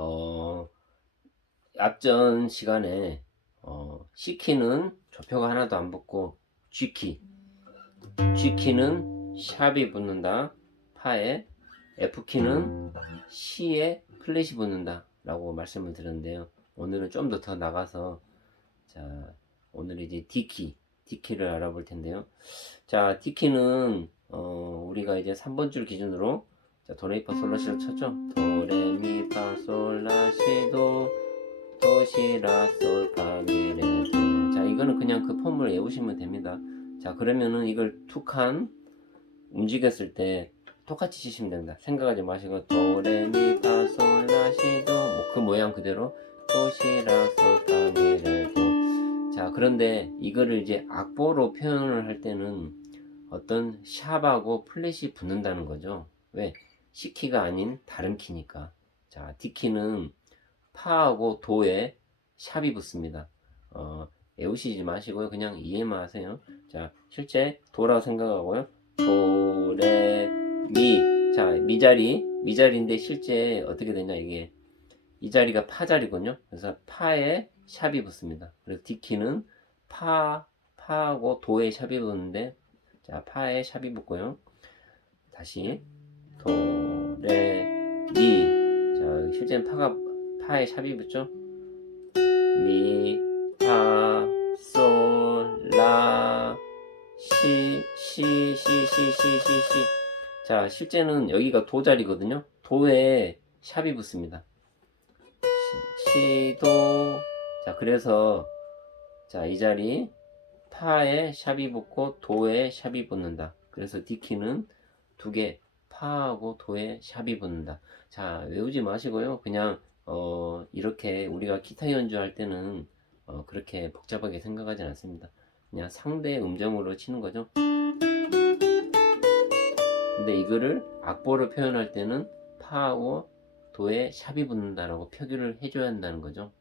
어, 앞전 시간에 어, C키는 좌표가 하나도 안 붙고 G키. G키는 샵이 붙는다. 파에 F키는 C에 플랫이 붙는다. 라고 말씀을 드렸는데요. 오늘은 좀 더 더 나가서 자 오늘 이제 D키 D키를 알아볼 텐데요. 자 D키는 어, 우리가 이제 3번 줄 기준으로 자 도레미파 솔라시도 쳤죠? 도레미파 솔라시도 도시라 솔파미레도 자 이거는 그냥 그 폼을 외우시면 됩니다. 자 그러면은 이걸 툭 한 움직였을 때 똑같이 치시면 됩니다. 생각하지 마시고 도레미파 솔라시도 뭐 그 모양 그대로 도시라 솔파미레도 자 그런데 이거를 이제 악보로 표현을 할 때는 어떤 샵하고 플랫이 붙는다는 거죠. 왜 C키가 아닌 다른 키니까 자 D키는 파하고 도에 샵이 붙습니다. 어, 외우시지 마시고요. 그냥 이해만 하세요. 자, 실제 도라고 생각하고요. 도, 레, 미. 자, 미자리. 미자리인데 실제 어떻게 되냐, 이게. 이 자리가 파 자리군요. 그래서 파에 샵이 붙습니다. 그래서 D키는 파, 파하고 도에 샵이 붙는데, 자, 파에 샵이 붙고요. 다시. 도, 레, 미. 자, 실제는 파가 파에 샵이 붙죠? 미, 파, 솔, 라, 시, 시, 시, 시, 시, 시, 시. 자, 실제는 여기가 도 자리거든요. 도에 샵이 붙습니다. 시, 시, 도. 자, 그래서 자, 이 자리 파에 샵이 붙고 도에 샵이 붙는다. 그래서 D키는 두 개, 파하고 도에 샵이 붙는다. 자, 외우지 마시고요. 그냥 어, 이렇게 우리가 기타 연주할 때는 어, 그렇게 복잡하게 생각하지 않습니다. 그냥 상대 음정으로 치는 거죠. 근데 이거를 악보로 표현할 때는 파하고 도에 샵이 붙는다라고 표기를 해줘야 한다는 거죠.